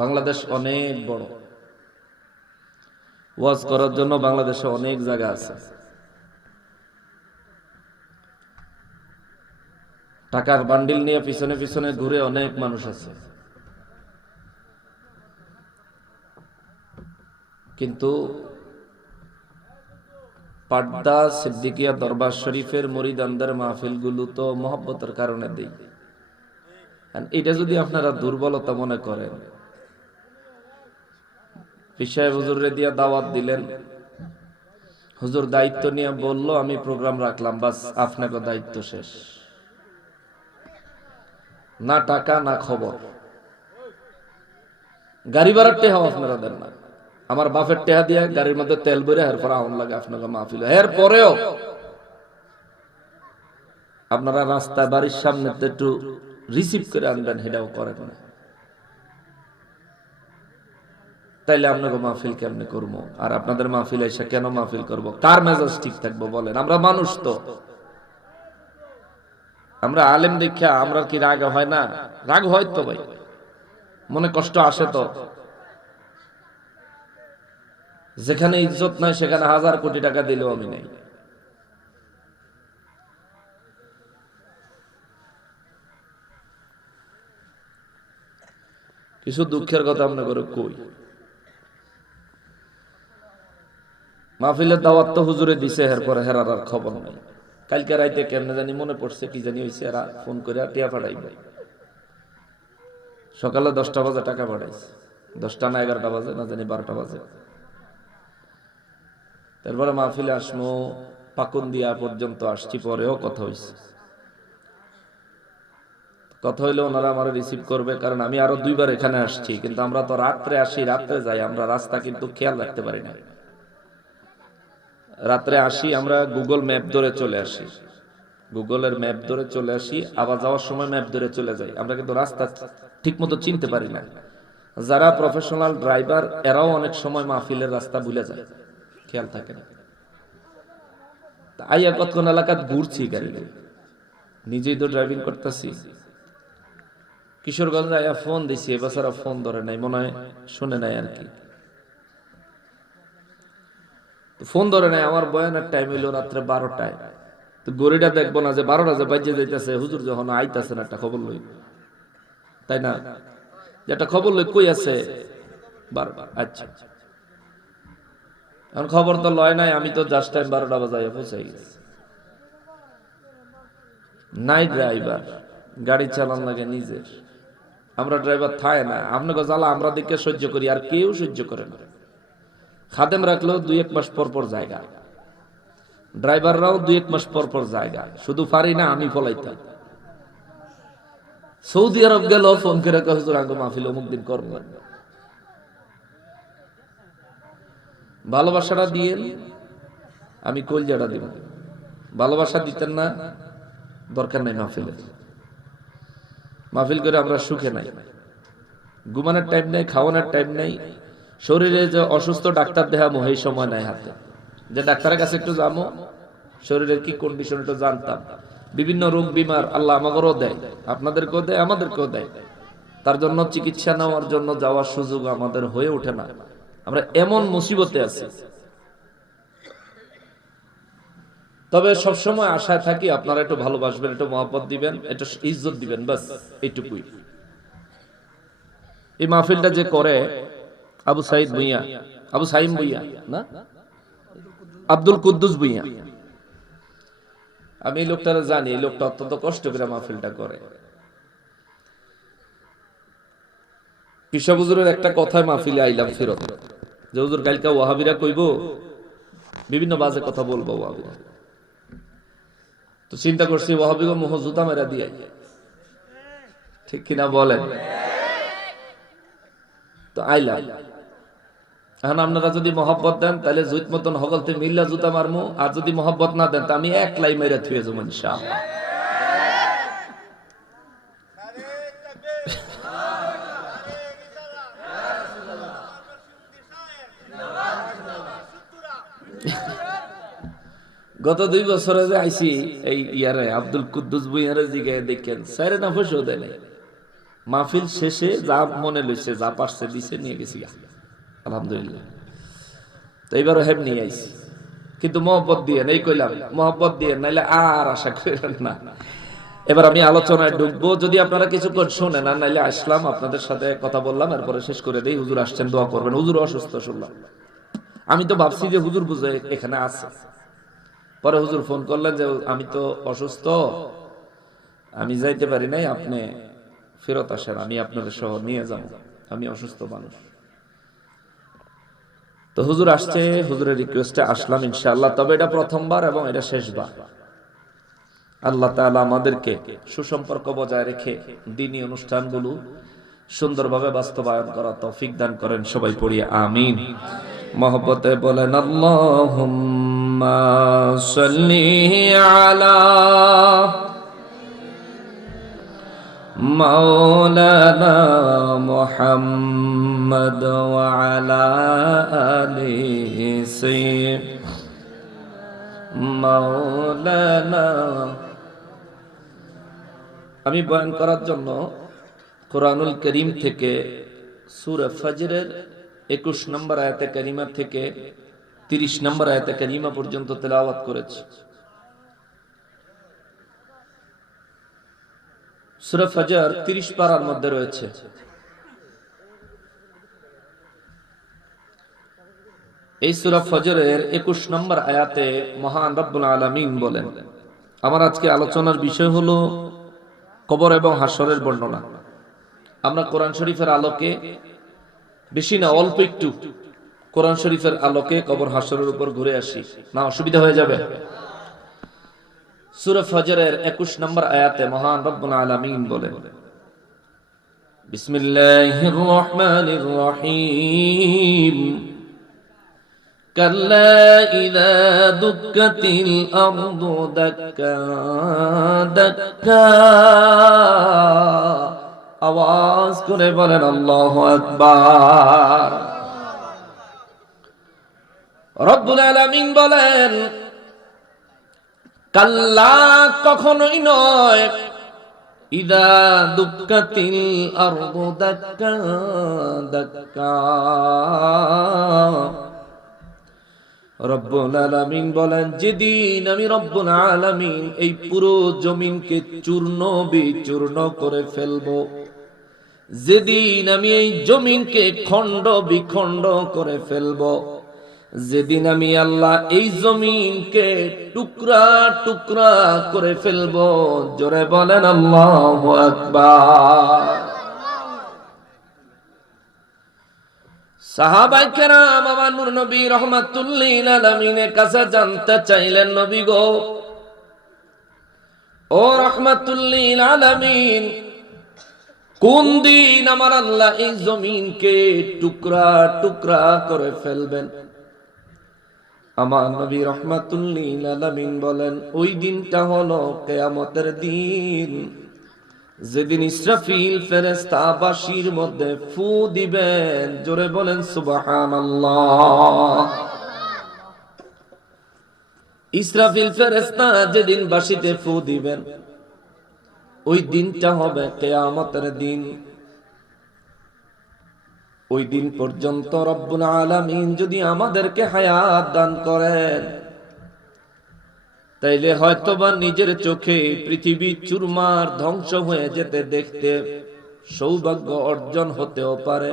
বাংলাদেশ অনেক বড়, ওয়াজ করার জন্য বাংলাদেশে অনেক জায়গা আছে। টাকার বান্ডিল নিয়ে পিছনে পিছনে ঘুরে অনেক মানুষ আছে, কিন্তু পাড্ডা সিদ্দিকিয়া দরবার শরীফের মুরিদানদের মাহফিলগুলো তো মহব্বতের কারণে দেই। এটা যদি আপনারা দুর্বলতা মনে করেন, পীর সাহেব হুজুরে দিয়া দাওয়াত দিলেন, হুজুর দায়িত্ব নিয়ে বলল আমি প্রোগ্রাম রাখলাম, বাস আপনাকে দায়িত্ব শেষ, না টাকা না খবর। গাড়ি ভাড়ার টেহা আপনারা দেন না, আমার বাপের টেহা দিয়ে গাড়ির মধ্যে তেল ভরে এরপর আউন লাগে আপনাকে মাহফিল, এর পরেও আপনারা রাস্তায় বাড়ির সামনে একটু রিসিভ করে আনবেন, সেটাও করেন না। তাইলে আপনাকে মাহফিল কেমনে করবো? আর আপনাদের মাহফিল এসে কেন মাহফিল করব? কার মেজাজ ঠিক থাকবো বলেন? আমরা মানুষ তো, আমরা আলেম দেখা আমরা কি রাগ হয় না? রাগ হয় তো ভাই, মনে কষ্ট আসে তো। যেখানে ইজ্জত নাই সেখানে 1000 কোটি টাকা দিলেও আমি নেই। কিছু দুঃখের কথা আপনার করে কই, মাহফিলের দাওয়াত তো হুজুরে দিছে, এরপরে হেরার আর খবর নাই। কালকে রাইতে কেমনে জানি মনে পড়ছে কি জানি হইছে, এরা ফোন করে টিয়া পাঠাইবে। সকালে 10টা বাজে টাকা পাঠাইছে, 10টা না 11টা বাজে না জানি 12টা বাজে। তারপরে মাহফিলে আসমো, পাকুন দিয়া পর্যন্ত আসছি, পরেও কথা হইছে। কথা হইলে ওনারা আমার রিসিভ করবে, কারণ আমি আরো 2বার এখানে আসছি, কিন্তু আমরা তো রাত্রে আসি, রাত্রে যাই, আমরা রাস্তা কিন্তু খেয়াল রাখতে পারি না। রাত্রে আসি আমরা, গুগল ম্যাপ ধরে চলে আসি, গুগলের ম্যাপ ধরে চলে আসি, আবার যাওয়ার সময় ম্যাপ ধরে চলে যাই। আমরা কিন্তু রাস্তা ঠিক মতো চিনতে পারি না। যারা প্রফেশনাল ড্রাইভার এরাও অনেক সময় মাহফিলের রাস্তা ভুলে যায়, খেয়াল থাকে না। আইয়া কতক্ষণ এলাকা ঘুরছি গাড়ি, নিজেই তো ড্রাইভিং করতেছি। কিশোরগঞ্জ আইয়া ফোন দিছি, এবছর ফোন ধরে নাই, মনে হয় শুনে নাই আর কি, ফোন ধরে নাই। আমার বয়ানের টাইম হইলো রাত্রে 12টায়। তো গড়িটা দেখবো না যে 12টা যে বাজে যাইতেছে, হুজুর যখন আইতাছে না একটা খবর লই, তাই না? যে একটা খবর লই কই আছে বারবার। আচ্ছা, এখন খবর তো লয় নাই, আমি তো জাস্ট টাইম 12টা বাজায় পৌঁছাই গেছি। নাই ড্রাইভার, গাড়ি চালান লাগে নিজের। আমরা ড্রাইভার থায় না, আপনাকে জ্বালা আমরা দিকে সহ্য করি, আর কেউ সহ্য করে না। খাদেম রাখলেও 2-1 মাস পর পর জায়গা, ড্রাইভাররাও 2-1 মাস পর পর জায়গা। শুধু পারি না আমি ফলাইতাম। সৌদি আরব গেল, ফোন করে হুজুর আঙ্গ মাহফিল অমুক দিন করবেন। ভালোবাসাটা দিয়ে আমি কলজাটা দিব, ভালোবাসা দিতেন না, দরকার নাই মাহফিলে। মাহফিল করে আমরা সুখে নাই, ঘুমানোর টাইম নাই, খাওয়ানোর টাইম নাই। শরীরে যে অসুস্থ ডাক্তার দেখামো এই সময় নাই হাতে, যে ডাক্তারের কাছে একটু যাবো, শরীরের কি কন্ডিশন একটু জানতাম। বিভিন্ন রোগ বিমার আল্লাহ আমাদেরও দেয়, আপনাদেরকেও দেয়, আমাদেরকেও দেয়। তার জন্য চিকিৎসা নেওয়ার জন্য যাওয়ার সুযোগ আমাদের হয়ে ওঠে না। আমরা এমন মুসিবতে আছি। তবে সবসময় আশায় থাকি আপনারা একটু ভালোবাসবেন, একটু মহব্বত দিবেন, একটু ইজ্জত দিবেন, বাস এইটুকুই। এই মাহফিলটা যে করে আবু সাইদ ভুইয়া, আবু সাইম ভুইয়া না, আব্দুল কুদ্দুস ভুইয়া, আমি এই লোকটারা জানি। এই লোকটা অত্যন্ত কষ্ট করে মাহফিলটা করে। পিসা হুজুরের একটা কথায় মাহফিলে আইলাম ফেরত, যে হুজুর কালকে ওয়াহাবিরা কইব, বিভিন্ন বাজে কথা বলবো ওয়াহাবিরা। তো চিন্তা করছি ওয়াহাবিগো মোহ জুতা মেরা দিয়ে, ঠিক কিনা বলেন? তো আইলাম। এখন আপনারা যদি মহব্বত দেন তাহলে জুত মতন হগলতে মিল্লা জুতা মারমু, আর যদি মহব্বত না দেন তা আমি একলাই মেরে থুয়ে যাবো ইনশাআল্লাহ। গত 2 বছরে যে আইসি এই ইয়ারে আব্দুল কুদ্দুস ভুইয়ারে জিগায় দেখেন, সাইরে না ফসো দেয় নাই। মাহফিল শেষে যা মনে লইছে, যা পারছে দিছে, নিয়ে গেছি আলহামদুলিল্লাহ। তো এইবারও হেম নিয়ে আইছি, কিন্তু মহব্বত দিয়ে এই কইলাম, মহব্বত দিয়ে নাইলে আর আশা করেন না। এবার আমি আলোচনায় ঢুকবো, যদি আপনারা কিছুক্ষণ শোনেন, আর নাইলে আসলাম আপনাদের সাথে কথা বললাম, এরপরে শেষ করে দেই। হুজুর আসছেন, দোয়া করবেন। হুজুর অসুস্থ শুনলাম, আমি তো ভাবছি যে হুজুর বুঝে এখানে আছে, পরে হুজুর ফোন করলেন যে আমি তো অসুস্থ, আমি যাইতে পারি নাই, আপনি ফেরত আসেন, আমি আপনাদের সহ নিয়ে যাব, আমি অসুস্থ মানুষ। তো হুজুর আসছে, হুজুরের রিকোয়েস্টে আসলাম ইনশাআল্লাহ। তবে এটা প্রথমবার এবং এটা শেষবার। আল্লাহ তাআলা আমাদেরকে সুসম্পর্ক বজায় রেখে দ্বীনি অনুষ্ঠানগুলো সুন্দরভাবে বাস্তবায়ন করার তৌফিক দান করেন। সবাই পড়ি আমিন। মহব্বতে বলেন আল্লাহুম্মা সাল্লি আলা মাওলানা মুহাম্মদ ওয়া আলা আলিহি মাওলানা। আমি বয়ান করার জন্য কোরআনুল করিম থেকে সূরা ফজরের 21 নম্বর আয়াতে কারিমা থেকে 30 নম্বর আয়াতে কারিমা পর্যন্ত তেলাওয়াত করেছি। সূরা ফজর 30 পারার মধ্যে রয়েছে। এই সূরা ফজরের 21 নম্বর আয়াতে মহান রব্বুল আলামিন বলেন, আমার আজকে আলোচনার বিষয় হলো কবর এবং হাসরের বর্ণনা। আমরা কোরআন শরীফের আলোকে, বেশি না অল্প একটু কোরআন শরীফের আলোকে কবর হাসরের উপর ঘুরে আসি, না অসুবিধা হয়ে যাবে? সূরা ফজরের 21 নম্বর আয়াতে মহান রব্বুল আলামিন বলেন, বিসমিল্লাহির রহমানির রহিম, কাল্লা ইযা দুক্কাতিল আরদু দাক্কা দাক্কা। আওয়াজ করে বলেন আল্লাহু আকবার। রব্বুল আলামিন বলেন, কাল্লা কখনোই নয়, ইযা দুক্কাতিল আরদু দাক্কা দাক্কা। রব্বুল আলামিন বলেন, যেদিন আমি রব্বুল আলামিন এই পুরো জমিনকে চূর্ণ বিচূর্ণ করে ফেলবো, যেদিন আমি এই জমিনকে খণ্ড বিখণ্ড করে ফেলবো, যেদিন আমি আল্লাহ এই জমিনকে টুকরা টুকরা করে ফেলবো, জোরে বলেন আল্লাহু আকবার। সাহাবায়ে কেরাম আমার নূর নবী রাহমাতুল লিল আলামিনের কাছে জানতে চাইলেন, নবী গো, ও রাহমাতুল লিল আলামিন, কোন দিন আমার আল্লাহ এই জমিনকে টুকরা টুকরা করে ফেলবেন? আমার নবী রাহমাতুল লিল আলামিন বলেন, ওই দিনটা হলো কিয়ামতের দিন, যেদিন ইসরাফিল ফেরেশতা বাঁশির মধ্যে ফু দিবেন। জোরে বলেন সুবহানাল্লাহ। ইসরাফিল ফেরেশতা যেদিন বাঁশিতে ফু দিবেন, ওই দিনটা হবে কিয়ামতের দিন। ওই দিন পর্যন্ত রব্বুল আলামিন যদি আমাদেরকে হায়াত দান করেন, তাইলে হয়তোবা নিজের চোখে পৃথিবী চুরমার ধ্বংস হয়ে যেতে দেখতে সৌভাগ্য অর্জন হতেও পারে।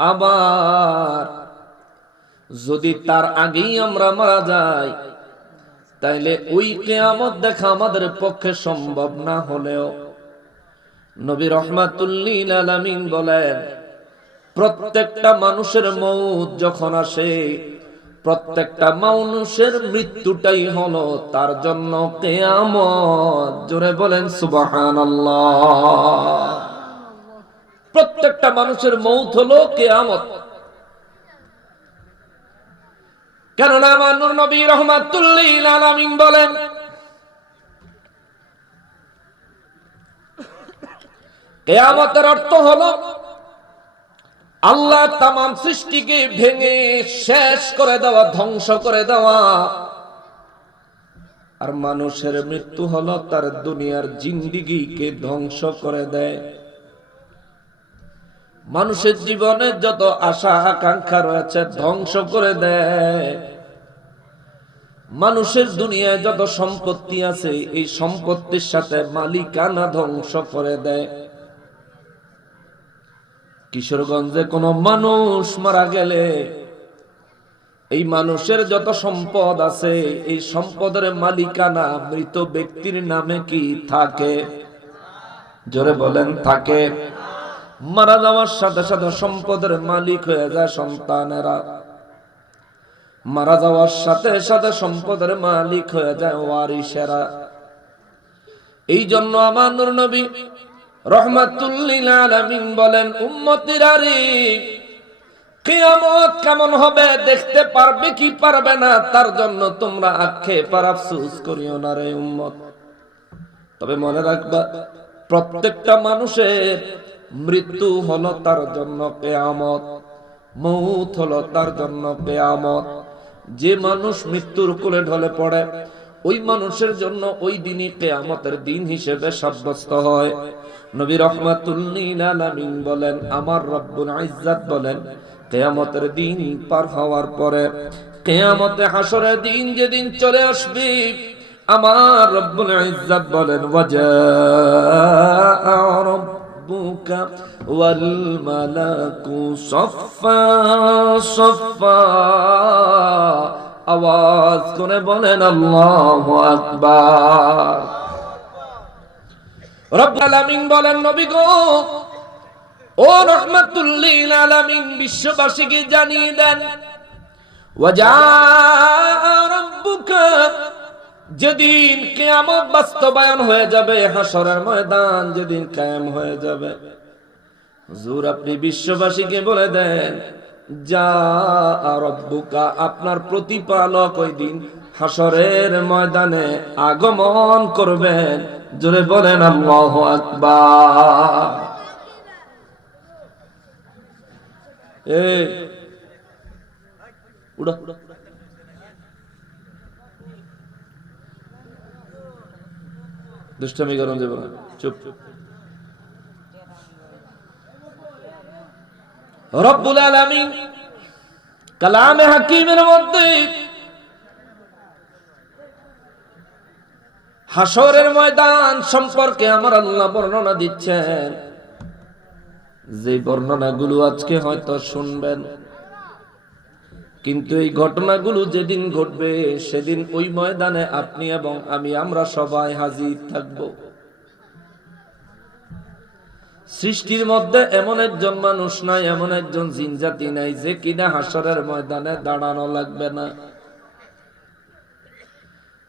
আবার যদি তার আগেই আমরা মারা যাই, তাইলে ওই কিয়ামত দেখা আমাদের পক্ষে সম্ভব না হলেও নবী রাহমাতুল লিল আলামিন বলেন, প্রত্যেকটা মানুষের মউত যখন আসে, প্রত্যেকটা মানুষের মৃত্যুটাই হলো তার জন্য কিয়ামত। জোরে বলেন সুবহানাল্লাহ। প্রত্যেকটা মানুষের মউত হলো কিয়ামত। কেননা আমার নূর নবী রাহমাতুল লিল আলামিন বলেন, কিয়ামতের অর্থ হলো আল্লাহ তামাম সৃষ্টিকে ভেঙে শেষ করে দেওয়া, ধ্বংস করে দেওয়া। আর মানুষের মৃত্যু হলো তার দুনিয়ার জিন্দেগিকে ধ্বংস করে দেয়। মানুষের জীবনে যত আশা আকাঙ্ক্ষা রয়েছে ধ্বংস করে দেয়। মানুষের দুনিয়ায় যত সম্পত্তি আছে এই সম্পত্তির সাথে মালিকানা ধ্বংস করে দেয়। কিশোরগঞ্জে কোনো মানুষ মারা গেলে এই মানুষের যত সম্পদ আছে এই সম্পদের মালিকানা মৃত ব্যক্তির নামে কি থাকে? জোরে বলেন, থাকে। মারা যাওয়ার সাথে সাথে সম্পদের মালিক হয়ে যায় সন্তানেরা। মারা যাওয়ার সাথে সাথে সম্পদের মালিক হয়ে যায় ওয়ারিসেরা। এই জন্য আমার নূর নবী রাহমাতুল লিল আলামিন বলেন, উম্মতিরা রে, কিয়ামত কেমন হবে দেখতে পারবে কি পারবে না তার জন্য তোমরা আক্ষেপ আর আফসোস করিও না রে উম্মত। তবে মনে রাখবা, প্রত্যেকটা মানুষের মৃত্যু হলো তার জন্য কিয়ামত, মউত হলো তার জন্য কিয়ামত। যে মানুষ মৃত্যুর কোলে ঢলে পড়ে ওই মানুষের জন্য ওই দিনই কিয়ামতের দিন হিসেবে সাব্যস্ত হয়। নবী রাহমাতুল লিল আলামিন বলেন, আমার রব্বুল ইজ্জত বলেন, কিয়ামতের দিন পার হওয়ার পরে, কিয়ামতে হাসরের দিন যেদিন চলে আসবে, আমার রব্বুল ইজ্জত বলেন, ওয়াজা রাব্বুকা ওয়াল মালাকু সাফফা সাফফা। আওয়াজ করে বলেন আল্লাহু আকবার। রব্বুল আলামিন বলেন, নবী গো, ও রাহমাতুল লিল আলামিন, বিশ্ববাসীকে জানিয়ে দেন, ওয়াজা রাব্বুকা, যেদিন কিয়ামত বাস্তবায়ন হয়ে যাবে, হাসরের ময়দান যেদিন কায়েম হয়ে যাবে, হুজুর আপনি বিশ্ববাসীকে বলে দেন, যা রাব্বুকা, আপনার প্রতিপালক ওই দিন হাসরের ময়দানে আগমন করবেন। জোরে বলেন আল্লাহু আকবার। এই উড়া দুষ্টামি করুন যাবে না, চুপ। রব্বুল আলামিন কালামে হাকিমের মধ্যে হাসরের ময়দান সম্পর্কে আমার আল্লাহ বর্ণনা দিচ্ছেন। যে বর্ণনাগুলো আজকে হয়তো শুনবেন, কিন্তু এই ঘটনাগুলো যেদিন ঘটবে সেদিন ওই ময়দানে আপনি এবং আমি, আমরা সবাই হাজির থাকব। সৃষ্টির মধ্যে এমন একজন মানুষ নাই, এমন একজন জিনজাতি নাই যে কিনা হাসরের ময়দানে দাঁড়ানো লাগবে না।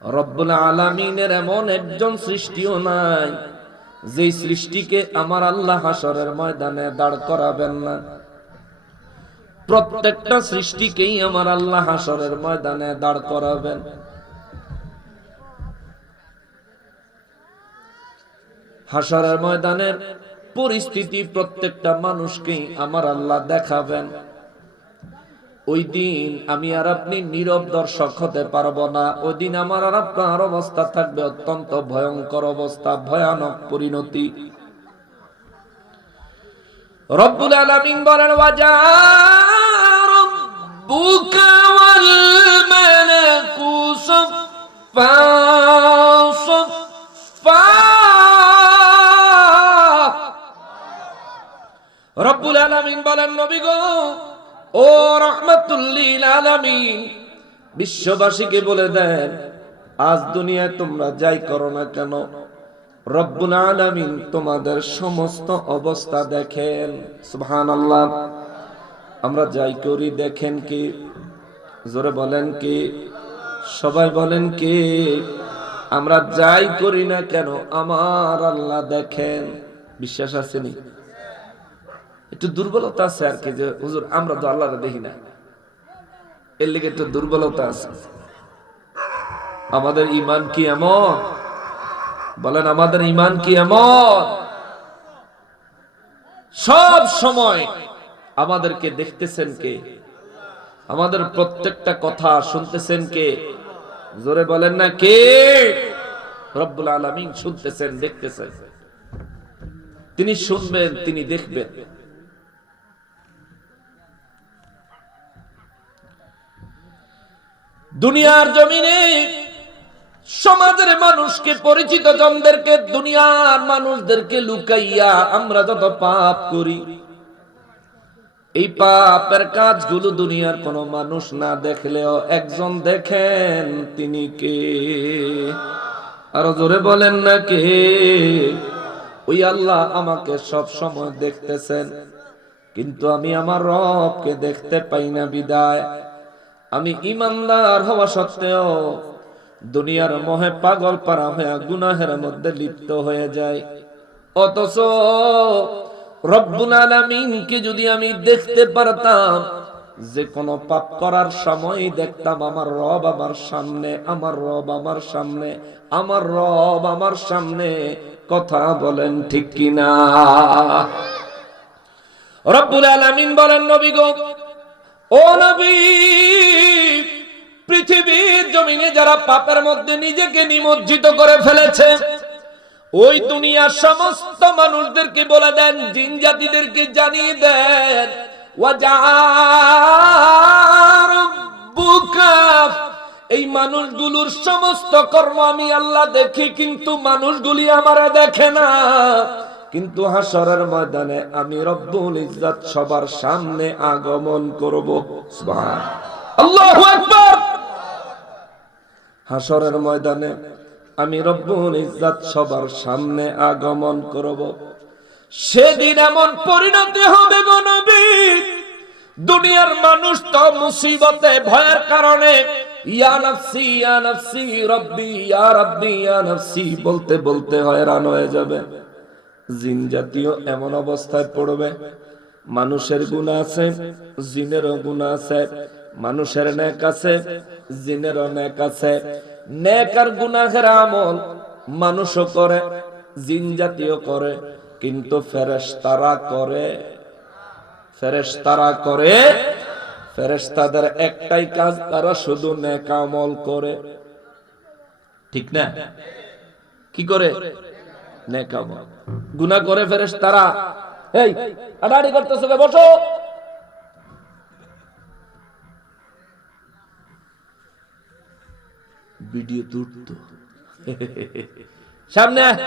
রব্বুল আলামিনের এমন একজন সৃষ্টিও নাই যে সৃষ্টিকে আমার আল্লাহ হাসরের ময়দানে দাঁড় করাবেন না। প্রত্যেকটা সৃষ্টিকেই আমার আল্লাহ হাসরের ময়দানে দাঁড় করাবেন। হাসরের ময়দানের পরিস্থিতি প্রত্যেকটা মানুষকেই আমার আল্লাহ দেখাবেন। ওই দিন আমি আর আপনি নীরব দর্শক হতে পারবো না। ওই দিন আমার আর আপনার অবস্থা থাকবে অত্যন্ত ভয়ঙ্কর অবস্থা, ভয়ানক পরিণতি। রব্বুল আলামিন বলেন, ওয়াজা রাব্বুকা ওয়াল মালাকু সাফফা সাফফা। রব্বুল আলামিন বলেন, নবী গো, ও রাহমাতুল লিল আলামিন, বিশ্ববাসীকে বলে দেন, আজ দুনিয়ায় তোমরা যাই করো না কেন, রব্বুল আলামিন তোমাদের সমস্ত অবস্থা দেখেন। সুবহানাল্লাহ। আমরা যাই করি দেখেন কি? জোরে বলেন কি? সবাই বলেন কি? আমরা যাই করি না কেন আমার আল্লাহ দেখেন। বিশ্বাস আছে নি? একটু দুর্বলতা আছে আর কি, যে হুজুর আমরা তো আল্লাহরে দেখি না, এর লিগে একটু দুর্বলতা আছে। আমাদের ঈমান কি এমন? বলেন, আমাদের ঈমান কি এমন? সব সময় আমাদেরকে দেখতেছেন কে? আমাদের প্রত্যেকটা কথা শুনতেছেন কে? জোরে বলেন না কে? রব্বুল আলামিন শুনতেছেন, দেখতেছেন। তিনি শুনবেন, তিনি দেখবেন। দুনিয়ার জমিনে সমাজের মানুষকে, পরিচিত জনদেরকে, দুনিয়ার মানুষদেরকে লুকাইয়া আমরা যত পাপ করি, এই পাপের কাজগুলো দুনিয়ার কোনো মানুষ না দেখলেও একজন দেখেন, তিনি কে? আরো জোরে বলেন না কে? ওই আল্লাহ আমাকে সব সময় দেখতেছেন, কিন্তু আমি আমার রবকে দেখতে পাই না। বিদায় আমি ইমানদার হওয়া সত্ত্বেও দুনিয়ার মোহে পাগল পারা হয়ে গুনাহের মধ্যে লিপ্ত হয়ে যায়। অথচ রব্বুল আলামিনকে যদি আমি দেখতে পারতাম, যে কোনো পাপ করার সময় দেখতাম আমার রব আমার সামনে, আমার রব আমার সামনে, আমার রব আমার সামনে। কথা বলেন ঠিক কিনা? রব্বুল আলামিন বলেন, নবী গো, ও নবী, পৃথিবীর জমিনে যারা পাপের মধ্যে নিজেকে নিমজ্জিত করে ফেলেছে, ওই দুনিয়ার সমস্ত মানুষদেরকে বলে দেন, জিন জাতিদেরকে জানিয়ে দেন, এই মানুষগুলোর সমস্ত কর্ম আমি আল্লাহ দেখি, কিন্তু মানুষগুলি আমারে দেখে না। কিন্তু হাশরের ময়দানে আমি রব্বুল ইজ্জত সবার সামনে আগমন করব। সুবহানাল্লাহ, আল্লাহু আকবার। হাশরের ময়দানে আমি রব্বুল ইজ্জত সবার সামনে আগমন করব। সেদিন এমন পরিণতি হবে গো নবী, দুনিয়ার মানুষ তো মুসিবতে ভয়ের কারণে ইয়া নাফসি ইয়া নাফসি রব্বি ইয়া রাব্বি ইয়া নাফসি বলতে বলতে হয়রান হয়ে যাবে। জিন জাতীয় এমন অবস্থায় পড়বে, মানুষের গুনাহ আছে, জিনেরও গুনাহ আছে, মানুষের নেক আছে, জিনেরও নেক আছে। নেক আর গুনাহের আমল মানুষও করে, জিন জাতীয় করে, কিন্তু ফেরেশতারা করে। ফেরেশতারা করে, ফেরেশতাদের একটাই কাজ, তারা শুধু নেক আমল করে। ঠিক না? কি করে? নেক আমল। গুনাহ করে ফেরেশতারা। এই আড়াআড়ি করতেছো, বসো। ভিডিও তুলতো সামনে আয়,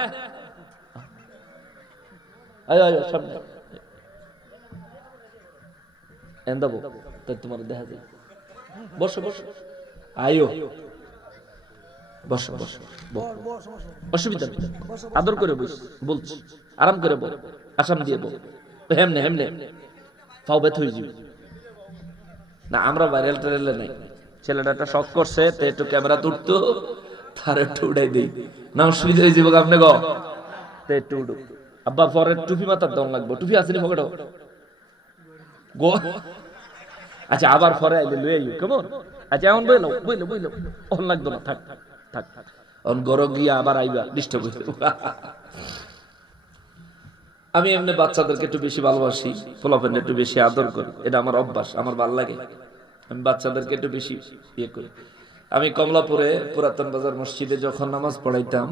আয় আয় সামনে এন্দাবো, তাই তোমার দেখা যায়। বসো বসো, আয়ো বসো বসো, অসুবিধা নেই, আদর করে বস, বলছি আরাম করে বল, আসাম দিয়ে বল, হেমনে হেমনে পাও ব্যথ হয়ে যাবে না। আমরা ভাইরাল টাইরাল নাই, ছেলেটা একটা শখ করছে, তো একটু ক্যামেরা তুলতো, তার একটু উঠাই দিই না, অসুবিধা হয়ে যাবো। আপনি গো তো একটু উঠো। আব্বা পরে টুপি মাথার দম লাগবো, টুপি আসেনি পকেট গো। আচ্ছা আবার পরে আইলে লই আইও, কেমন? আচ্ছা এখন বইলো বইলো বইলো, অন লাগতো না, থাক থাক থাক, অন গরো গিয়া আবার আইবা, ডিস্টার্ব হইছে। আমি এমনি বাচ্চাদেরকে একটু বেশি ভালোবাসি, পোলাপেন একটু বেশি আদর করি, এটা আমার অভ্যাস, আমার ভালো লাগে। আমি বাচ্চাদেরকে একটু বেশি ইয়ে করি। আমি কমলাপুরে পুরাতন বাজার মসজিদে যখন নামাজ পড়াইতাম,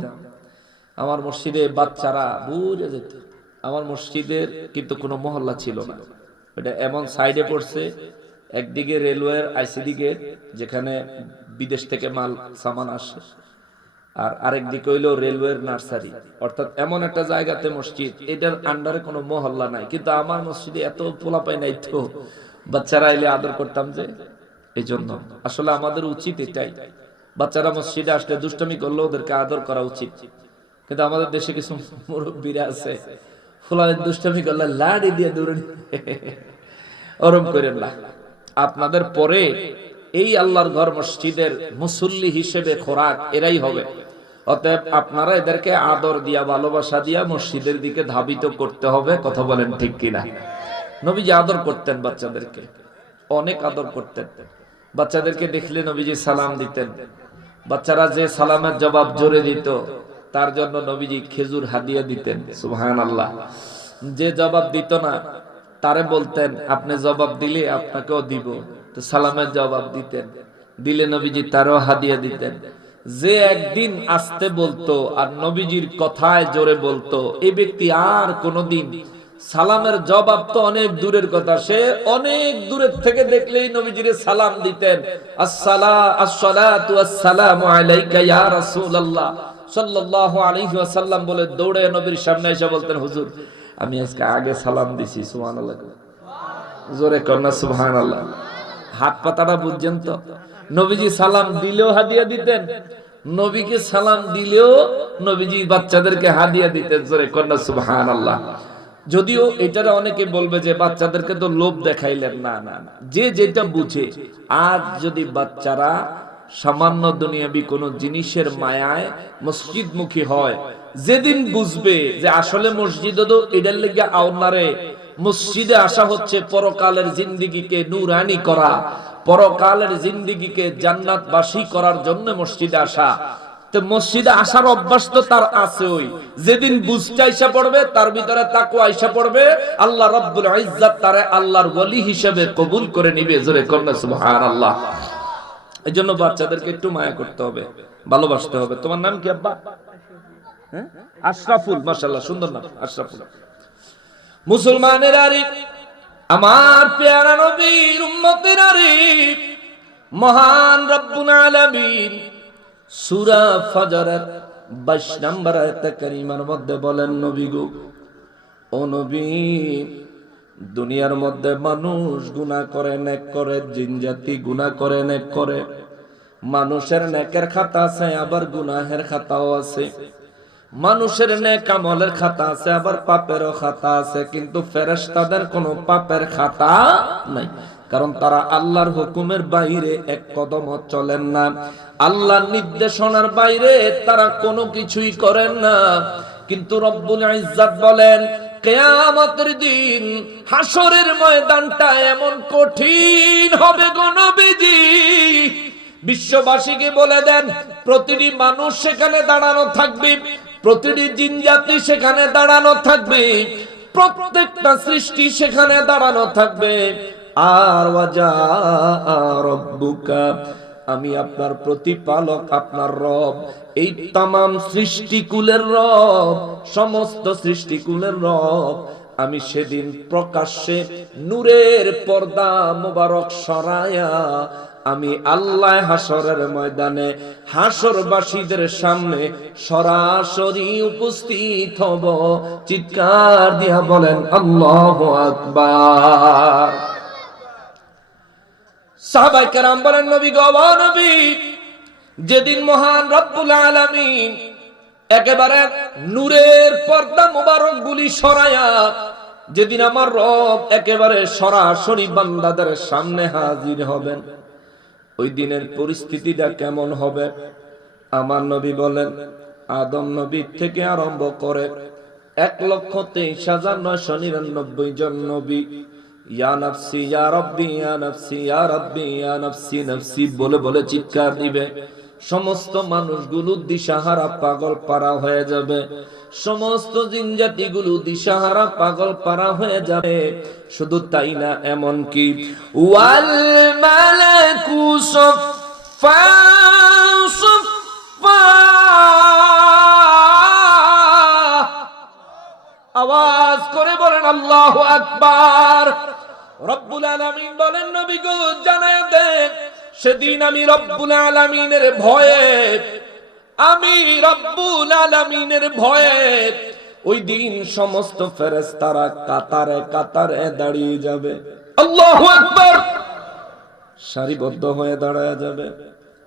আমার মসজিদে বাচ্চারা বুঝে যেত। আমার মসজিদের কিন্তু কোনো মহল্লা ছিল না, এটা এমন সাইডে পড়ছে, একদিকে রেলওয়ের আইসিডি গেট, যেখানে বিদেশ থেকে মাল সামান আসে, আর আরেক দিকে হইলো রেলওয়ের নার্সারি। অর্থাৎ এমন একটা জায়গাতে মসজিদ, এটার আন্ডারে কোনো মহল্লা নাই। কিন্তু আমার মসজিদে এত পোলাপাই নাই, তো বাচ্চারা এলে আদর করতাম যে, এই জন্য আসলে আমাদের উচিত এটাই, বাচ্চারা মসজিদে আসলে দুষ্টামি করলে ওদেরকে আদর করা উচিত। কিন্তু আমাদের দেশে কিছু মুরব্বীরা আছে, ফুলাদের দুষ্টামি করলে লাড়ি দিয়ে দূরে ওরম করেন না। আপনাদের পরে এই আল্লাহর ঘর মসজিদের মুসল্লি হিসেবে খোরাক এরাই হবে। অতএব আপনারা এদেরকে আদর দিয়া, ভালোবাসা দিয়া মসজিদের দিকে ধাবিত করতে হবে। কথা বলেন ঠিক কিনা? নবীজি আদর করতেন বাচ্চাদেরকে, অনেক আদর করতেন। বাচ্চাদেরকে দেখলে নবীজি সালাম দিতেন। বাচ্চারা যে সালামের জবাব জোরে দিত, তার জন্য নবীজি খেজুর হাদিয়া দিতেন। সুবহানাল্লাহ। যে জবাব দিত না, তারে বলতেন আপনি জবাব দিলে আপনাকেও দিব, তো সালামের জবাব দিতেন। দিলে নবীজি তারও হাদিয়া দিতেন। যে একদিন আসতে বলতো আর নবীজির কথায় জোরে বলতো, এই ব্যক্তি আর কোনোদিন সালামের জবাব তো অনেক দূরের কথা, সে অনেক দূরের থেকে দেখলেই নবীজিরে সালাম দিতেন, আসসালাতু ওয়াসসালামু আলাইকা ইয়া রাসূলুল্লাহ সাল্লাল্লাহু আলাইহি ওয়াসাল্লাম বলে দৌড়ে নবীর সামনে এসে বলতেন, হুজুর আমি আজকে আগে সালাম দিছি। সুবহানাল্লাহ, জোরে কন্যা সুবহানাল্লাহ। হাত পাতাটা বুঝছেন তো? নবীজি সালাম দিলেও হাদিয়া দিতেন, নবীকে সালাম দিলেও নবীজি বাচ্চাদেরকে হাদিয়া দিতেন। জোরে কন্যা সুবহানাল্লাহ। যদিও এটারে অনেকে বলবে যে বাচ্চাদেরকে তো লোভ দেখাইলেন, না না না, যে যেটা বুঝে। আজ যদি বাচ্চারা সামান্য দুনিয়াবি কোন জিনিসের মায়ায় মসজিদমুখী হয়, যেদিন বুঝবে যে আসলে মসজিদে তো এটার লেগে আওনারে, মসজিদে আসা হচ্ছে পরকালের জিন্দেগিকে নূরানি করা, পরকালের জিন্দেগিকে জান্নাতবাসী করার জন্য মসজিদে আসা। তো মসজিদে আসার অভ্যাস তো তার আছে, ওই যেদিন বুঝতে আইসা পড়বে, তার ভিতরে তাকওয়া আইসা পড়বে, আল্লাহ রাব্বুল ইজ্জত তারে আল্লাহর ওলি হিসেবে কবুল করে নিবে। জোরে কন্যা সুবহানাল্লাহ। এই জন্য বাচ্চাদেরকে একটু মায়া করতে হবে, ভালোবাসতে হবে। তোমার নাম কি আব্বা? হ্যাঁ, আশরাফুল। মাশাআল্লাহ, সুন্দর নাম আশরাফুল। মুসলমানের আরিফ, আমার পেয়ারা নবীর উম্মতের আরিফ, মহান রব্বুল আলামিন সূরা ফজরের 22 নম্বর আয়াতে কারিমার মধ্যে বলেন, নবী গো, ও নবী, দুনিয়ার মধ্যে মানুষ গুনাহ করে, নেক করে, জিন জাতি গুনাহ করে, নেক করে। মানুষের নেকের খাতা আছে, আবার গুনাহের খাতাও আছে। মানুষের নেক আমলের খাতা আছে, আবার পাপেরও খাতা আছে। কিন্তু ফেরেশতাদের কোনো পাপের খাতা নাই, কারণ তারা আল্লাহর হুকুমের বাইরে এক কদম চলেন না, আল্লাহর নির্দেশনার বাইরে তারা কোনো কিছুই করেন না। কিন্তু রব্বুল ইজ্জত বলেন, কিয়ামতের দিন হাসরের ময়দানটা এমন কঠিন হবে গো নবীজি, বিশ্ববাসীকে বলে দেন, প্রতিটি মানুষ সেখানে দাঁড়ানো থাকবে, প্রতিটি জিন জাতি সেখানে দাঁড়ানো থাকবে, প্রত্যেকটা সৃষ্টি সেখানে দাঁড়ানো থাকবে। আর ওয়াজা রব্বুকা, আমি আপনার প্রতিপালক, আপনার রব, এই তামাম সৃষ্টিকুলের রব, সমস্ত সৃষ্টিকুলের রব, আমি সেদিন প্রকাশ্যে নূরের পর্দা মোবারক সরায়া আমি আল্লাহ হাসরের ময়দানে হাসরবাসীদের সামনে সরাসরি উপস্থিত হব। চিৎকার দিয়া বলেন আল্লাহু আকবার। সাহাবায়ে কেরাম বলেন, নবী গো, ও নবী, যেদিন মহান রব্বুল আলামিন একেবারে নূরের পর্দা মোবারক গুলি সরায়া, যেদিন আমার রব একেবারে সরাসরি বান্দাদের সামনে হাজির হবেন, ওই দিনের পরিস্থিতিটা কেমন হবে? আমার নবী বলেন, আদম নবী থেকে আরম্ভ করে 1,23,999 জন নবী ইয়া নফসি ইয়া রাব্বি ইয়া নফসি ইয়া রাব্বি ইয়া নফসি নফসি বলে বলে চিৎকার দিবে। সমস্ত মানুষগুলো দিশাহারা পাগল পারা হয়ে যাবে, সমস্ত জিনজাতিগুলো দিশাহারা পাগল পারা হয়ে যাবে। শুধু তাই না, এমন কি ওয়াল মালাকু সাফফা সাফফা, আওয়াজ করে বলেন আল্লাহু আকবার। রব্বুল আলামিন বলেন, নবী গো, জানায়া দেন, সেদিন আমি রব্বুল আলামিনের ভয়ে, আমি রব্বুল আলামিনের ভয়ে ওই দিন সমস্ত ফেরেশতারা কাতারে কাতারে দাঁড়িয়ে যাবে। আল্লাহু আকবার। সারিবদ্ধ হয়ে দাঁড়ায় যাবে,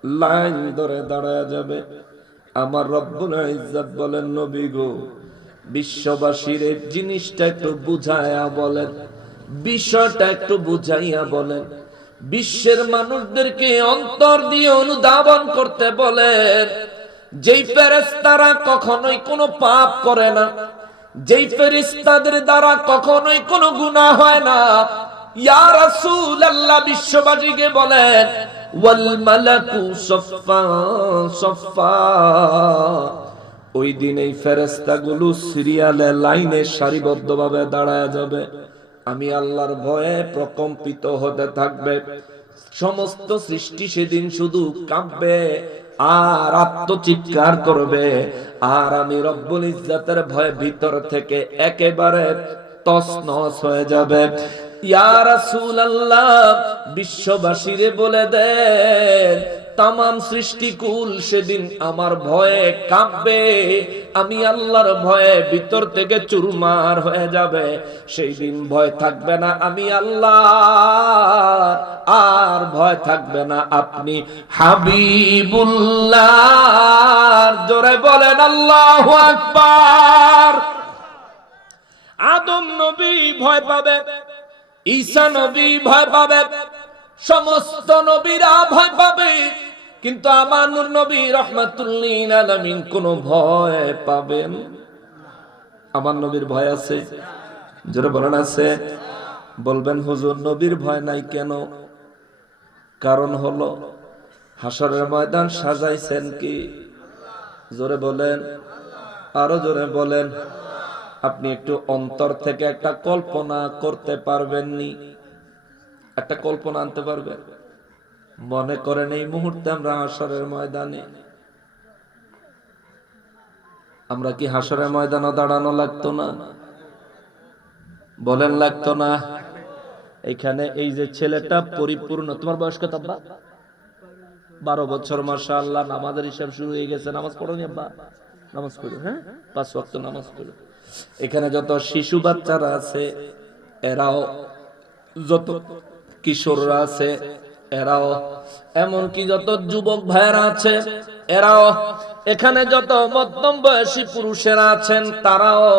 লাইন ধরে দাঁড়ায় যাবে। আমার রব্বুল ইজ্জত বলেন, নবী গো, বিশ্ববাসীর এই জিনিসটা একটু বুঝাইয়া বলেন, বিষয়টা একটু বুঝাইয়া বলেন, বিশ্বের মানুষদেরকে অন্তর দিয়ে অনুধাবন করতে বলেন। যেই ফেরেশতারা কখনোই কোনো পাপ করে না, যেই ফেরেশতাদের দ্বারা কখনোই কোনো গুনাহ হয় না, ইয়া রাসূলুল্লাহ বিশ্ববাসীকে বলেন, ওয়াল মালাকু সাফফা সাফফা, ওই দিন এই ফেরেশতাগুলো সিরিয়ালে লাইনে সারিবদ্ধভাবে দাঁড়ায় যাবে। আমি আল্লাহর ভয়ে প্রকম্পিত হতে থাকবে, সমস্ত সৃষ্টি সেদিন শুধু কাঁপবে আর আত্মচিৎকার করবে, আর আমি রব্বুল ইজ্জাতের ভয়ে ভিতর থেকে একেবারে তছনছ হয়ে যাবে। ইয়া রাসূলুল্লাহ, বিশ্ববাসীরে বলে দেন তামাম সৃষ্টিকুল সেদিন আমার ভয়ে কাঁপবে, আমি আল্লাহর ভয়ে ভিতর থেকে চুরমার হয়ে যাবে। সেই দিন ভয় থাকবে না আমি আল্লাহ, আর ভয় থাকবে না আপনি হাবিবুল্লাহ। জোরে বলেন আল্লাহু আকবার। আদম নবী ভয় পাবে, ঈসা নবী ভয় পাবে, সমস্ত নবীরা ভয় পাবে, কিন্তু আমার নূর নবী রাহমাতুল লিল আলামিন কোন ভয় পাবেন? আমার নবীর ভয় আছে? জোরে বলেন আছে? বলবেন হুজুর নবীর ভয় নাই কেন? কারণ হলো হাসরের ময়দান সাজাইছেন কি? জোরে বলেন, আরো জোরে বলেন। আপনি একটু অন্তর থেকে একটা কল্পনা করতে পারবেননি? একটা কল্পনা আনতে পারবেন? মনে করেন এই মুহূর্তে আমরা হাসরের ময়দানে, আমরা কি হাসরের ময়দানে দাঁড়ানো লাগতো না? বলেন লাগতো না? এখানে এই যে ছেলেটা পরিপূর্ণ, তোমার বয়স কত আব্বা? 12 বছর, মাশাআল্লাহ। নামাজের হিসাব শুরু হয়ে গেছে। নামাজ পড়োনি আব্বা? নামাজ পড়ো, হ্যাঁ 5 ওয়াক্ত নামাজ পড়ো। এখানে যত শিশু বাচ্চারা আছে এরাও, যত কিশোররা আছে এরাও, এমনকি যত যুবক ভাইয়েরা আছে এরাও, এখানে যত মধ্যম বয়সী পুরুষেরা আছেন তারাও,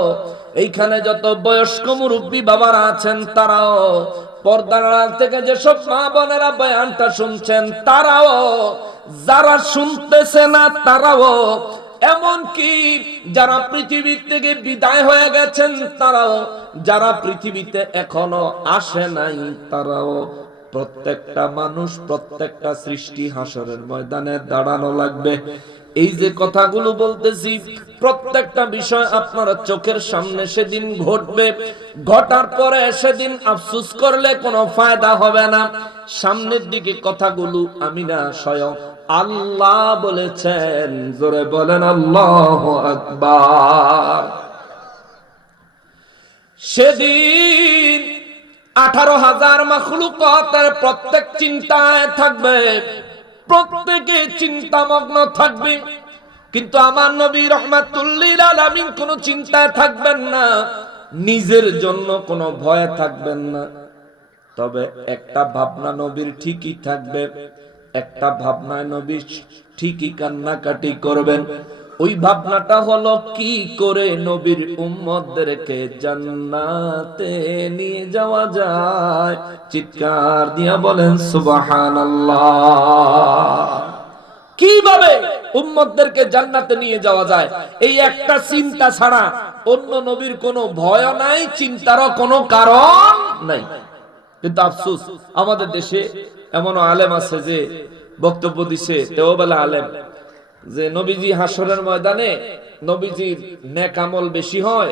এইখানে যত বয়স্ক মুরব্বী বাবারা আছেন তারাও, পর্দার আড়াল থেকে যেসব মা বোনেরা বয়ানটা শুনছেন তারাও, যারা শুনতেছে না তারাও, এমনকি যারা পৃথিবী থেকে বিদায় হয়ে গেছেন তারাও, যারা পৃথিবীতে এখনো আসে নাই তারাও, প্রত্যেকটা মানুষ, প্রত্যেকটা সৃষ্টি হাসরের ময়দানে দাঁড়ানো লাগবে। এই যে কথাগুলো বলতেছি প্রত্যেকটা বিষয় আপনারা চোখের সামনে সেদিন ঘটবে। ঘটার পরে সেদিন আফসোস করলে কোনো ফায়দা হবে না। সামনের দিকে কথাগুলো আমি না, স্বয়ং আল্লাহ বলেছেন। জোরে বলেন আল্লাহু আকবার। সেদিন 18,000 মাখলুকাতের প্রত্যেক চিন্তায় থাকবে, প্রত্যেকে চিন্তামগ্ন থাকবে, কিন্তু আমার নবী রাহমাতুল লিল আলামিন কোনো চিন্তায় থাকবেন না, নিজের জন্য কোনো ভয় থাকবেন না। তবে একটা ভাবনা নবীর ঠিকই থাকবে, একটা ভাবনায় নবী ঠিকই কান্নাকাটি করবেন। ওই ভাবনাটা হলো কি করে নবীর উম্মতদেরকে জান্নাতে নিয়ে যাওয়া যায়। চিৎকার দিয়া বলেন সুবহানাল্লাহ। কিভাবে উম্মতদেরকে জান্নাতে নিয়ে যাওয়া যায়, এই একটা চিন্তা ছাড়া অন্য নবীর কোনো ভয় নাই, চিন্তারও কোনো কারণ নাই। কিন্তু আফসোস আমাদের দেশে এমন আলেম আছে যে বক্তব্য দিছে, তেওবেলা আলেম, যে নবীজি হাসরের ময়দানে নবীজির নেক আমল বেশি হয়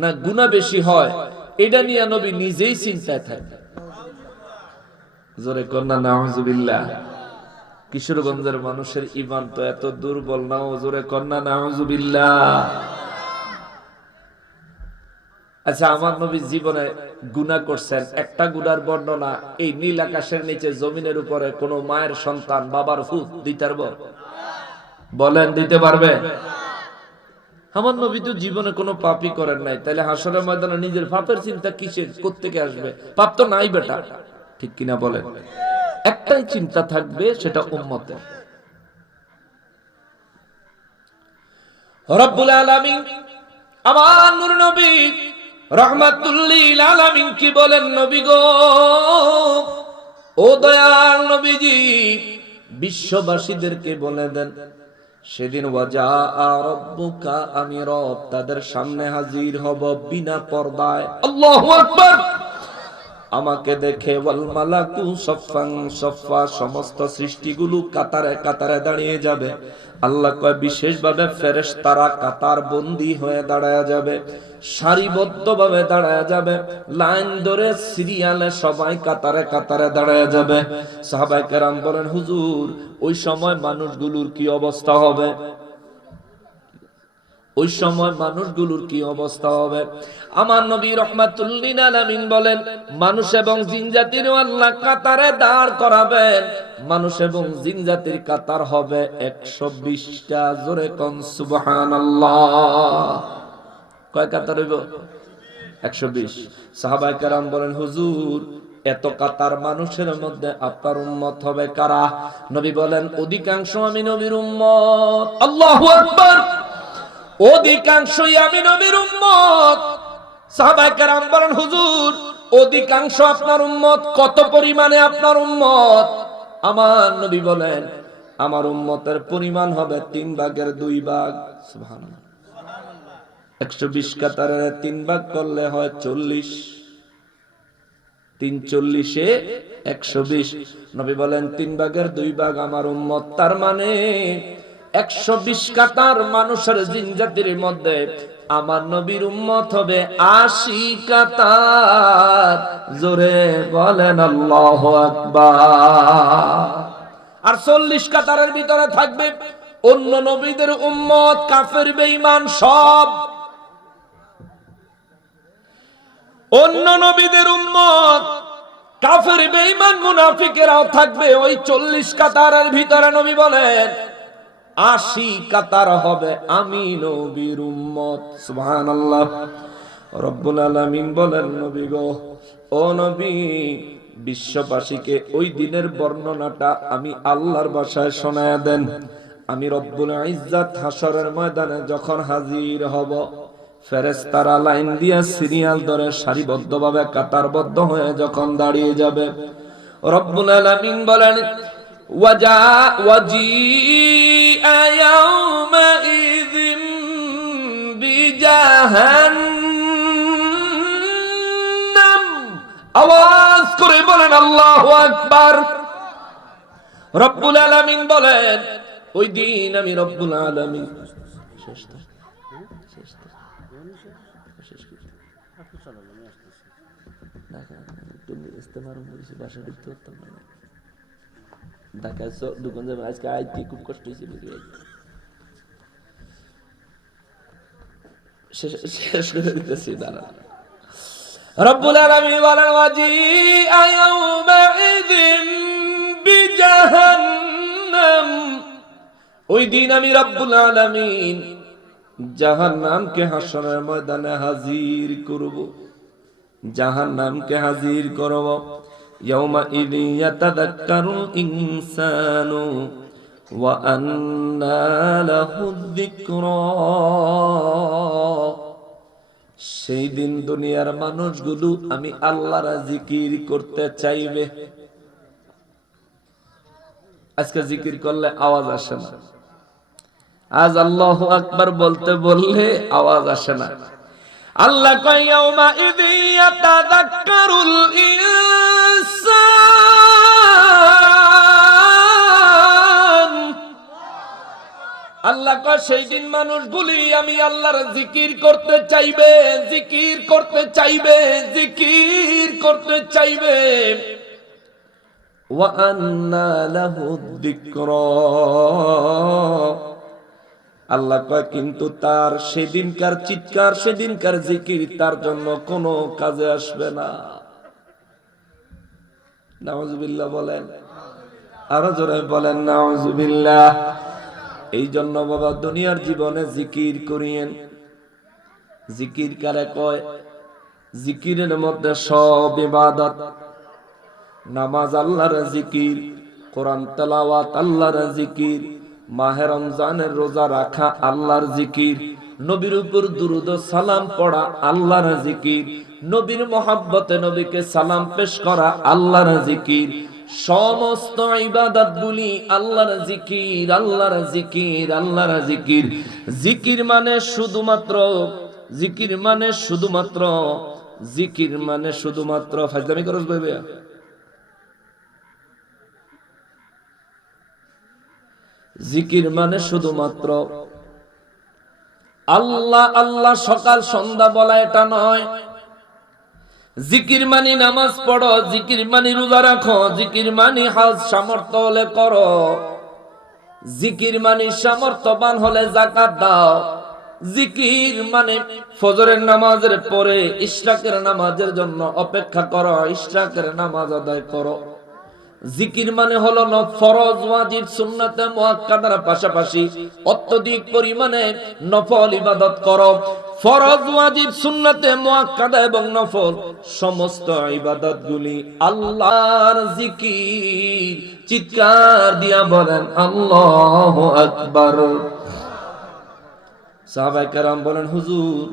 না গুনাহ বেশি হয়, এটা নিয়ে নবী নিজেই চিন্তায় থাকে। জোরে কন্যা নাউজুবিল্লাহ। কিশোরগঞ্জের মানুষের ঈমান তো এত দুর্বল না, জোরে কন্যা নাউজুবিল্লাহ। আচ্ছা, আমার নবী জীবনে গুনাহ করছেন, একটা গুনার বর্ণনা এই নীল আকাশের নিচে জমিনের উপরে কোন মায়ের সন্তান বাবার ফুট দিতে পারবে? বলেন দিতে পারবে? আমার নবী তো জীবনে কোনো পাপই করেন নাই, তাহলে হাসরের ময়দানে নিজের পাপের চিন্তা কিসের, কোত্থেকে আসবে? পাপ তো নাই বেটা, ঠিক কিনা বলেন? একটাই চিন্তা থাকবে, সেটা উম্মতের। রব্বুল আলামিন আমার নূর নবী রাহমাতুল লিল আলামিন কি বলেন? নবী গো, ও দয়াল নবীজি, বিশ্ববাসীদেরকে বলে দেন সেদিন ওয়াজা রাব্বুকা, আমি রব তাদের সামনে হাজির হব বিনা পর্দায়। আল্লাহু আকবার। আমাকে দেখে ওয়াল মালাকু সফান সফা, সমস্ত সৃষ্টিগুলো কাতারে কাতারে দাঁড়িয়ে যাবে। আল্লাহ কয় বিশেষভাবে ফেরেশতারা কাতার বন্দী হয়ে দাঁড়ায় যাবে, সারিবদ্ধভাবে দাঁড়ায় যাবে, লাইন ধরে সিরিয়ালে সবাই কাতারে কাতারে দাঁড়ায় যাবে। সাহাবায়ে কেরাম বলেন, হুজুর ওই সময় মানুষগুলোর কি অবস্থা হবে? ওই সময় মানুষগুলোর কি অবস্থা হবে? আমার নবী রাহমাতুল লিল আলামিন বলেন, মানুষ এবং জিন জাতিরও আল্লাহ কাতারে দাঁড় করাবেন। মানুষ এবং জিন জাতির কাতার হবে 120টা। জোরে কোন সুবহানাল্লাহ। কয় কাতার হইব? 120। সাহাবায়ে কেরাম বলেন, হুজুর এত কাতার মানুষের মধ্যে আপনার উম্মত হবে কারা? নবী বলেন, অধিকাংশ আমি নবীর উম্মত। আল্লাহু আকবার। অধিকাংশই আমি নবীর উম্মত। সাহাবায়ে কেরাম বলেন, হুজুর অধিকাংশ আপনার উম্মত, কত পরিমাণে আপনার উম্মত? আমার নবী বলেন, আমার উম্মতের পরিমাণ হবে 3 ভাগের 2 ভাগ। সুবহানাল্লাহ। 120 কাতারের 3 ভাগ করলে হয় 40। 3 40-এ 120। নবী বলেন 3 ভাগের 2 ভাগ আমার উম্মত। তার মানে 120 কাতার মানুষের জিন জাতির মধ্যে আমার নবীর উম্মত হবে 80 কাতার। জোরে বলেন আল্লাহু আকবার। আর 40 কাতারের ভিতরে থাকবে অন্য নবীদের উম্মত, কাফের বেঈমান সব। অন্য নবীদের উম্মত, কাফের বেঈমান মুনাফিকেরাও থাকবে ওই 40 কাতারের ভিতরে। নবী বলেন 80 কাতার হবে আমি নবীর উম্মত। সুবহানাল্লাহ। রব্বুল আলামিন বলেন, নবী গো, ও নবী, বিশ্ববাসীকে ওই দিনের বর্ণনাটা আমি আল্লাহর ভাষায় শোনায়া দেন। আমি রব্বুল ইজ্জত হাসরের ময়দানে যখন হাজির হব, ফেরেশতারা লাইন দিয়া সিরিয়াল ধরে সারিবদ্ধভাবে কাতারবদ্ধ হয়ে যখন দাঁড়িয়ে যাবে, রব্বুল আলামিন বলেন, ওয়াজিআ ইয়াউমাইযিম বিজাহান্নাম। আওয়াজ করে বলেন আল্লাহু আকবার। রব্বুল আলামিন বলেন, ওই দিন আমি রব্বুল আলামিন খুব কষ্ট হয়েছিল। শেষ করে দিতেছি, দাঁড়া। রব্বুল আলামিন বলেন, ওয়াজিআ ইয়াউমাইযিম বিজাহান্নাম। ওই দিন আমি রব্বুল আলামিন জাহান্নামকে হাসরের ময়দানে হাজির করব। জাহান্নামকে হাজির করব। ইয়াউমাইযি ইয়াতাযাক্কারুল ইনসানু ওয়া আন্না লাহুয যিকরা। সেই দিন দুনিয়ার মানুষগুলো আমি আল্লাহর জিকির করতে চাইবে। আজকে জিকির করলে আওয়াজ আসে না। আজ আল্লাহু আকবার বলতে বললে আওয়াজ আসে না। আল্লাহ কয়, ইয়াউমাইযি ইয়াতাযাক্কারুল ইনসান। আল্লাহ কয়, সেই দিন মানুষগুলি আমি আল্লাহর জিকির করতে চাইবে, জিকির করতে চাইবে, জিকির করতে চাইবে। ওয়া আন্না লাহুয যিকরা। আল্লাহ কয়, কিন্তু তার সেদিনকার চিৎকার, সেদিনকার জিকির তার জন্য কোনো কাজে আসবে না। নাউযুবিল্লাহ বলেন, আরো জোরে বলেন নাউযুবিল্লাহ। এই জন্য বাবা দুনিয়ার জীবনে জিকির করিয়েন। জিকির কারে কয়? জিকিরের মধ্যে সব ইবাদত। নামাজ আল্লাহর জিকির, কোরআন তেলাওয়াত আল্লাহর জিকির, মাহে রমজানের রোজা রাখা আল্লাহর জিকির, নবীর উপর দুরূদ ও সালাম পড়া আল্লাহর জিকির, নবীর মহব্বতে নবীকে সালাম পেশ করা আল্লাহর জিকির। সমস্ত ইবাদতগুলি আল্লাহর জিকির, আল্লাহর জিকির, আল্লাহর জিকির। জিকির মানে শুধুমাত্র, জিকির মানে শুধুমাত্র জিকির মানে শুধুমাত্র ফাজলামি করস ভাইবে, জিকির মানে শুধুমাত্র আল্লাহ আল্লাহ সকাল সন্ধ্যা বলা এটা নয়। জিকির মানি নামাজ পড়ো, জিকির মানি রোজা রাখো, জিকির মানি হজ সামর্থ্য হলে করো, জিকির মানি সামর্থ্যবান হলে যাকাত দাও, জিকির মানে ফজরের নামাজের পরে ইশরাকের নামাজের জন্য অপেক্ষা করো, ইশরাকের নামাজ আদায় করো। জিকির মানে হলো ফরজ ওয়াজিব সুন্নাতে মুআক্কাদার পাশাপাশি অত্যধিক পরিমাণে নফল ইবাদত করো। ফরজ ওয়াজিব সুন্নাতে মুআক্কাদা এবং নফল সমস্ত ইবাদতগুলি আল্লাহর জিকির। চিৎকার দিয়া বলেন আল্লাহু আকবার। সাহাবায়ে কেরাম বলেন, হুজুর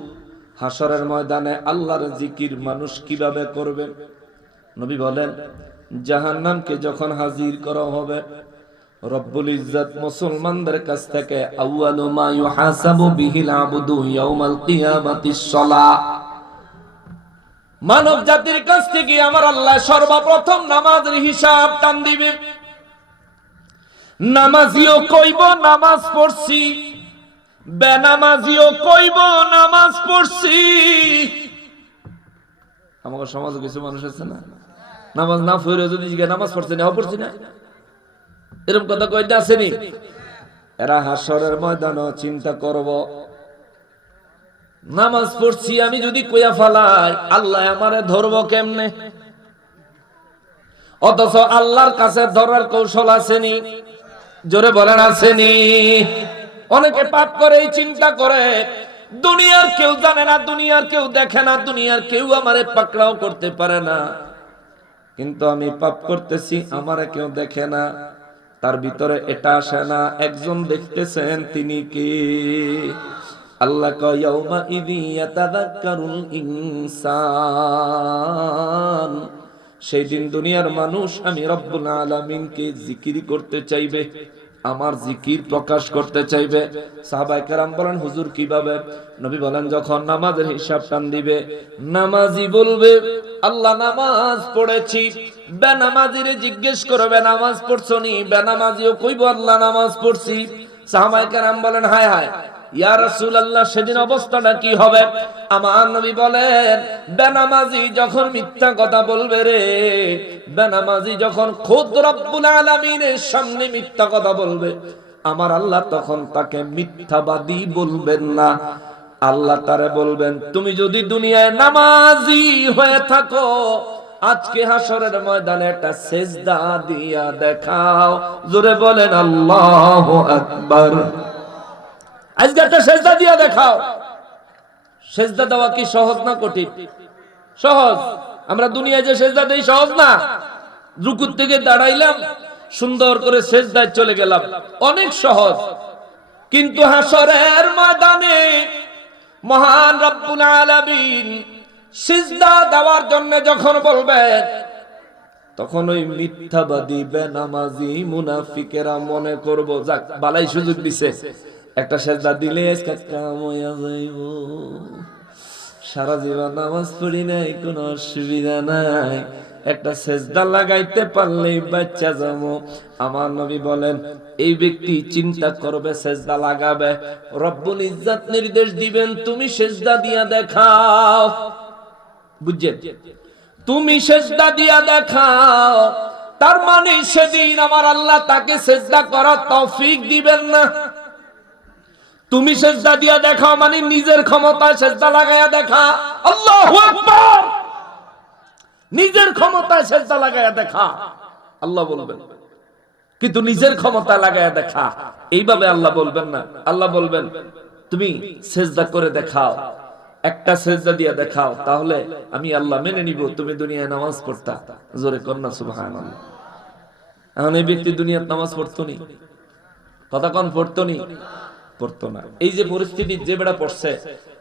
হাশরের ময়দানে আল্লাহর জিকির মানুষ কিভাবে করবে? নবী বলেন, জাহান্নামকে যখন হাজির করা হবে, রব্বুল ইজ্জত মুসলমানদের কাছ থেকে আউয়ালু মা ইউহাসাবু বিহিল আবদু ইয়াউমাল কিয়ামাতিস সালাহ, মানব জাতির কাছ থেকে আমার আল্লাহ সর্বপ্রথম নামাজের হিসাব টান দিবে। নামাজিও কইব নামাজ পড়ছি, বেনামাজিও কইব নামাজ পড়ছি। আমাদের সমাজে কিছু মানুষ আছে না, নামাজ না পড়ে যদি নামাজ পড়ছে না পড়ছি না, এরকম কথা কইতে আসেনি। এরা হাশরের ময়দানে চিন্তা করব, নামাজ পড়ছি আমি যদি কইয়া ফালাই আল্লাহ আমারে ধরবো কেমনে? অথচ আল্লাহর কাছে ধরার কৌশল আসেনি, জোরে বলেন আসেনি। অনেকে পাপ করে এই চিন্তা করে, দুনিয়ার কেউ জানে না, দুনিয়ার কেউ দেখে না, দুনিয়ার কেউ আমারে পাকড়াও করতে পারে না, কিন্তু আমি পাপ করতেছি আমারে কেউ দেখে না। তার ভিতরে এটা আসে না, একজন দেখতেছেন, তিনি কে? আল্লাহ কয় ইয়াউমা ইযি ইয়াতাযাক্কারুল ইনসান, সেই দিন দুনিয়ার মানুষ আমি রব্বুল আলামিনকে জিকির করতে চাইবে, আমার জিকির প্রকাশ করতে চাইবে। সাহাবায়ে কেরাম বলেন, হুজুর কিভাবে? নবী বলেন, যখন নামাজের হিসাব টান দিবে, নামাজি বলবে আল্লাহ নামাজ পড়েছি। বেনামাজিরে জিজ্ঞেস করবে নামাজ পড়ছো নি? বেনামাজিও কইব আল্লাহ নামাজ পড়ছি। সাহাবায়ে কেরাম বলেন, হায় হায় ইয়া রাসূলুল্লাহ, সেদিন অবস্থাটা কি হবে? আমার নবী বলেন, বেনামাজি যখন মিথ্যা কথা বলবে রে, বেনামাজি যখন খুদ রব্বুল আলামিনের সামনে মিথ্যা কথা বলবে, আমার আল্লাহ তখন তাকে মিথ্যাবাদী বলবেন না। আল্লাহ তারে বলবেন, তুমি যদি দুনিয়ায় নামাজি হয়ে থাকো, আজকে হাশরের ময়দানে একটা সেজদা দিয়া দেখাও। জোরে বলেন আল্লাহু আকবার। আজকে একটা সেজদা দিয়া দেখাও। সেজদা দেওয়া কি সহজ না কঠিন? সহজ। আমরা দুনিয়ায় যে সেজদা দেই সহজ না। রুকুর থেকে দাঁড়াইলাম, সুন্দর করে সেজদায় চলে গেলাম, অনেক সহজ। কিন্তু হাশরের ময়দানে মহান রব্বুল আলামিন সিজদা দেওয়ার জন্য যখন বলবেন, তখন ওই মিথ্যাবাদী বেনামাজি মুনাফিকেরা মনে করব, যাক বালাই সুযোগ দিছে, একটা সেজদা দিলে কাম হইয়া যাইব, সারা জীবন নামাজ পড়ি নাই, কোনো অসুবিধা নাই, একটা সেজদা লাগাইতে পারলেই বাচ্চা যাবো। আমার নবী বলেন, এই ব্যক্তি চিন্তা করবে, সেজদা লাগাবে, রব্বুল ইজ্জত নির্দেশ দিবেন, তুমি সেজদা দিয়া দেখাও। বুঝছেন? তুমি সেজদা দিয়া দেখাও, তার মানে সেদিন আমার আল্লাহ তাকে সেজদা করার তৌফিক দিবেন না। তুমি সেজদা দিয়া দেখাও মানে নিজের ক্ষমতায় সেজদা লাগায়া দেখা। আল্লাহু আকবার। নিজের ক্ষমতায় সেজদা লাগায়া দেখা আল্লাহ বলবেন, কিন্তু নিজের ক্ষমতা লাগায়া দেখা এইভাবে আল্লাহ বলবেন না। আল্লাহ বলবেন, তুমি সেজদা করে দেখাও, একটা সেজদা দিয়া দেখাও, তাহলে আমি আল্লাহ মেনে নিব তুমি দুনিয়ায় নামাজ পড়তা। জোরে কন্যা সুবহানাল্লাহ। এখন এই ব্যক্তি দুনিয়ার নামাজ পড়তো নি? কথা কোন পড়তো নি? পড়তো না। এই যে পরিস্থিতি যে বেড়া পড়ছে,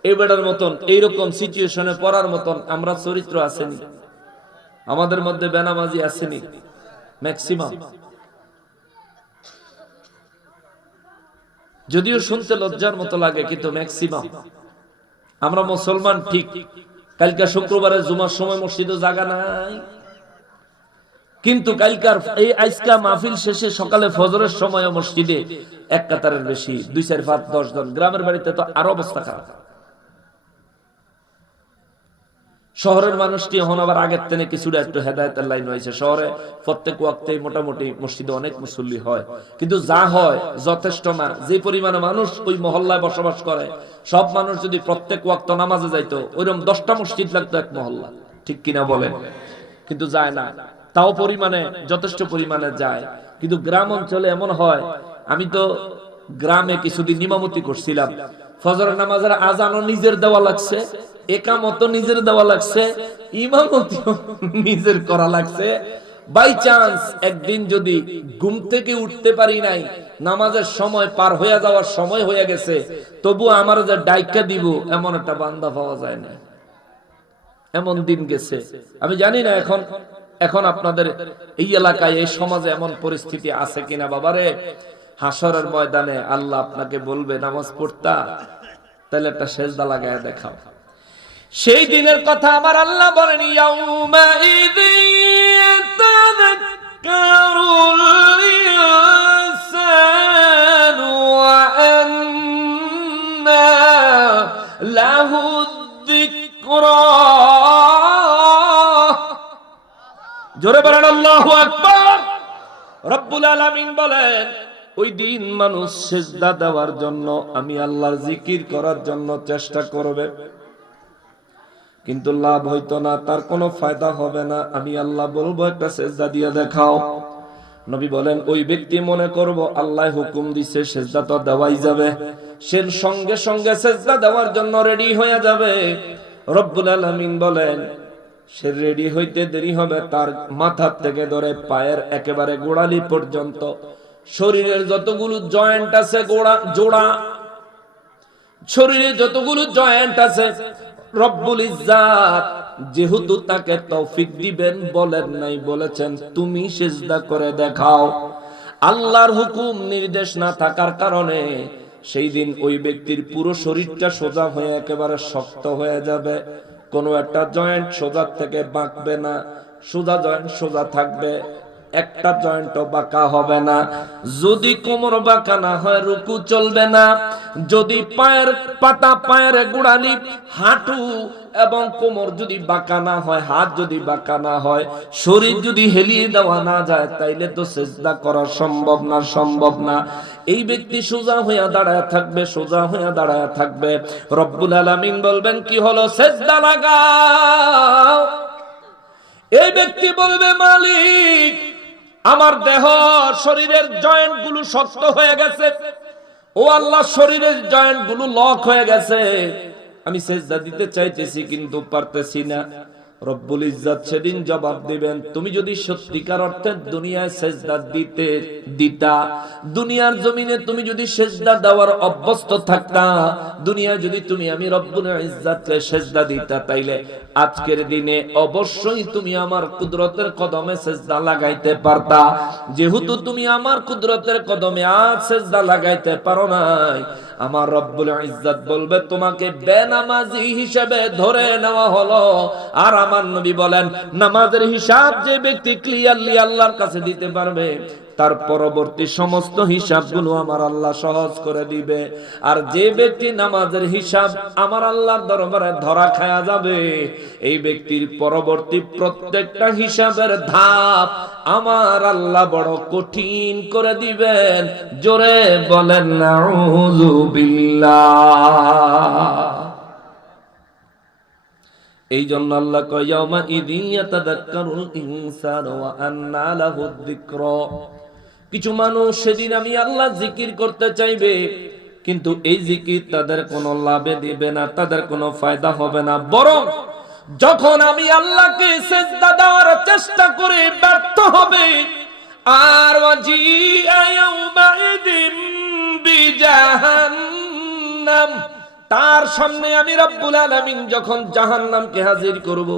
এই বেড়ার মতন এইরকম সিচুয়েশনে পড়ার মতন আমরা চরিত্র আসেনি? আমাদের মধ্যে বেনামাজি আসেনি? ম্যাক্সিমাম। যদিও শুনতে লজ্জার মতো লাগে, কিন্তু ম্যাক্সিমাম আমরা মুসলমান ঠিক, কালকে শুক্রবারে জুমার সময় মসজিদে জায়গা নাই, কিন্তু কালকার এই আজকা মাহফিল শেষে সকালে ফজরের সময় মসজিদে এক কাতারের বেশি, 2 4 5 10 জন। গ্রামের বাড়িতে তো আরো অবস্থা খারাপ। শহরের মানুষটি এখন আবার আগের থেকে কিছুটা একটু হেদায়েতের লাইন হয়েছে। শহরে প্রত্যেক ওয়াক্তে মোটামুটি মসজিদে অনেক মুসল্লি হয়, কিন্তু যা হয় যথেষ্ট না। যে পরিমাণে মানুষ ওই মহল্লায় বসবাস করে, সব মানুষ যদি প্রত্যেক ওয়াক্ত নামাজে যাইতো, ওইরকম 10টা মসজিদ লাগতো এক মহল্লা, ঠিক কিনা বলেন? কিন্তু যায় না, তাও পরিমাণে যথেষ্ট পরিমাণে যায়। কিন্তু গ্রাম অঞ্চলে এমন হয়, আমি তো গ্রামে কিছুদিন ইমামতি করছিলাম, ফজরের নামাজের আজানও নিজের দেওয়া লাগছে, একামতও নিজের দেওয়া লাগছে, ইমামতিও নিজের করা লাগছে। বাই চান্স একদিন যদি ঘুম থেকে উঠতে পারি নাই, নামাজের সময় পার হয়ে যাওয়ার সময় হয়ে গেছে, তবু আমার যে ডাইকা দিব এমন একটা বান্দা পাওয়া যায় না। এমন দিন গেছে। আমি জানি না এখন আপনাদের এই এলাকায় এই সমাজে এমন পরিস্থিতি আছে কিনা। বাবারে, হাসরের ময়দানে আল্লাহ আপনাকে বলবে নামাজ পড়তা, তাহলে একটা সেজদা লাগায় দেখাও। সেই দিনের কথা আমার আল্লাহ বলেন, ইয়াউমা ইযিন তাযাক্কারুল ইনসানু ওয়া আন্না লাহু যিকরা। জোরে বলেন আল্লাহু আকবার। রব্বুল আলামিন বলেন, ওই দিন মানুষ সিজদা দেওয়ার জন্য, আমি আল্লাহর জিকির করার জন্য চেষ্টা করবে, কিন্তু লাভ হইতো না, তার কোনো ফায়দা হবে না। আমি আল্লাহ বলবো একটা সিজদা দিয়ে দেখাও। নবী বলেন, ওই ব্যক্তি মনে করব আল্লাহ হুকুম দিছে, সিজদা তো দেওয়াই যাবে, সে সঙ্গে সঙ্গে সিজদা দেওয়ার জন্য রেডি হয়ে যাবে। রব্বুল আলামিন বলেন, সে রেডি হইতে দেরি হবে, তার মাথা থেকে ধরে পায়ের একেবারে গোড়ালি পর্যন্ত শরীরের যতগুলো জয়েন্ট আছে, জোড়া শরীরে যতগুলো জয়েন্ট আছে, রব্বুল ইজ্জাত যেহেতু তাকে তৌফিক দিবেন, বলেন নাই, বলেছেন তুমি সিজদা করে দেখাও। আল্লাহর হুকুম নির্দেশ না থাকার কারণে সেই দিন ওই ব্যক্তির পুরো শরীরটা সোজা হয়ে একেবারে শক্ত হয়ে যাবে। কোনো একটা জয়েন্ট সোজা থেকে বাঁকবে না, সোজা জয়েন্ট সোজা থাকবে, একটা জয়েন্টও বাঁকা হবে না। যদি কোমর বাঁকা না হয়, রুকু চলবে না। যদি পায়ের পাতা, পায়ের গোড়ালি, হাঁটু এবং কোমর যদি বাঁকা না হয়, হাত যদি বাঁকা না হয়, শরীর যদি হেলিয়ে দেওয়া না যায়, তাইলে তো সিজদা করা সম্ভব না। এই ব্যক্তি সোজা হইয়া দাঁড়ায় থাকবে, সোজা হইয়া দাঁড়ায় থাকবে। রব্বুল আলামিন বলবেন, কি হলো? সিজদা লাগাও। এই ব্যক্তি বলবে, মালিক, আমার দেহ শরীরের জয়েন্ট গুলো শক্ত হয়ে গেছে, ও আল্লাহ, শরীরের জয়েন্ট গুলো লক হয়ে গেছে, আমি সিজদা দিতে চাইতেছি কিন্তু পারতেছি না। রব্বুল ইজ্জত সেদিন জবাব দিবেন, তুমি যদি সত্যিকার অর্থে দুনিয়ায় সিজদা দিতা, দুনিয়ার জমিনে তুমি যদি সিজদা দেওয়ার অভ্যস্ত থাকতা, দুনিয়ায় যদি তুমি আমি রব্বুল ইজ্জতকে সিজদা দিতা, তাইলে আজকের দিনে অবশ্যই তুমি আমার কুদরতের কদমে সিজদা লাগাইতে পারতা। যেহেতু তুমি আমার কুদরতের কদমে আজ সিজদা লাগাইতে পারো নাই, আমার রব্বুল ইজ্জত বলবে তোমাকে বেনামাজি হিসেবে ধরে নেওয়া হলো। আর আমার নবী বলেন, নামাজের হিসাব যে ব্যক্তি ক্লিয়ারলি আল্লাহর কাছে দিতে পারবে, তার পরবর্তী সমস্ত হিসাবগুলো আমার আল্লাহ সহজ করে দিবে। আর যে ব্যক্তি নামাজের হিসাব আমার আল্লাহর দরবারে ধরা খায়া যাবে, এই ব্যক্তির পরবর্তী প্রত্যেকটা হিসাবের ধাপ আমার আল্লাহ বড় কঠিন করে দিবেন। জোরে বলেন নাউযু বিল্লাহ। এই জন্য আল্লাহ কয়, ইয়াউমা ইযিন ইয়াতাযাক্কারুল ইনসানু ওয়া আন্না লাহু যিকরা। কিছু মানুষ সেদিন আমি আল্লাহ জিকির করতে চাইবে, কিন্তু এই জিকির তাদের কোনো লাভে দিবে না, তাদের কোনো ফায়দা হবে না। বরং যখন আমি আল্লাহকে সিজদা দেওয়ার চেষ্টা করে ব্যর্থ হবে, আর ওয়াজিআ ইয়াউমা ইযিন বিজাহান্নাম, তার সামনে আমি রব্বুল আলামিন যখন জাহান্নামকে হাজির করব,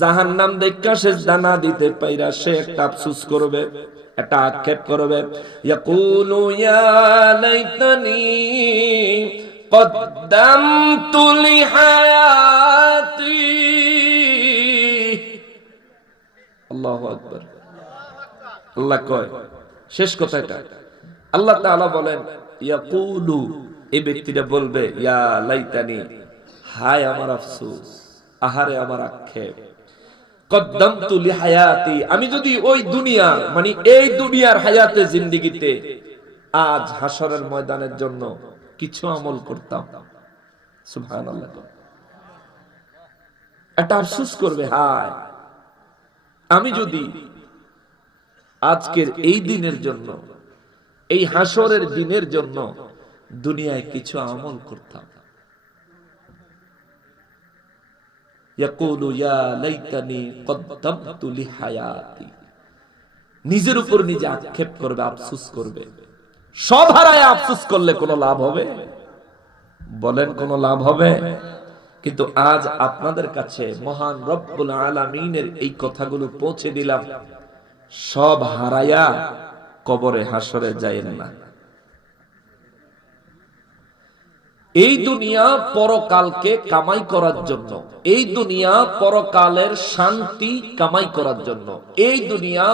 জাহান্নাম দেখা সিজদা না দিতে পাইরা সে একটা আফসোস করবে, একটা আক্ষেপ করবে। ইয়াকুলু ইয়া লাইতানি কদ্দামতু লিহায়াতি আল্লাহু আকবার। আল্লাহ কয়, শেষ কথা এটা, আল্লাহ তাআলা বলেন ইয়াকুলু, এই ব্যক্তিটা বলবে ইয়া লাইতানি, হায় আমার আফসোস, আহারে আমার আক্ষেপ, কদ্দামতু লিহায়াতি, আমি যদি ওই দুনিয়ার মানে এই দুনিয়ার হায়াতে জিন্দেগিতে আজ হাসরের ময়দানের জন্য কিছু আমল করতাম। সুবহানাল্লাহ। একটা আফসোস করবে, হায় আমি যদি আজকের এই দিনের জন্য, এই হাসরের দিনের জন্য দুনিয়ায় কিছু আমল করতাম। ইয়াকুলু ইয়া লাইতানি কদ্দামতু লিহায়াতি, নিজের উপর নিজে আক্ষেপ করবে, আফসোস করবে। সব হারায় আফসোস করলে কোনো লাভ হবে? বলেন কোনো লাভ হবে? কিন্তু আজ আপনাদের কাছে মহান রব্বুল আলামিনের এই কথাগুলো পৌঁছে দিলাম, সব হারায়া কবরে হাসরে যায়েন না। এই দুনিয়া পরকালকে কামাই করার জন্য, এই দুনিয়া পরকালের শান্তি কামাই করার জন্য, এই দুনিয়া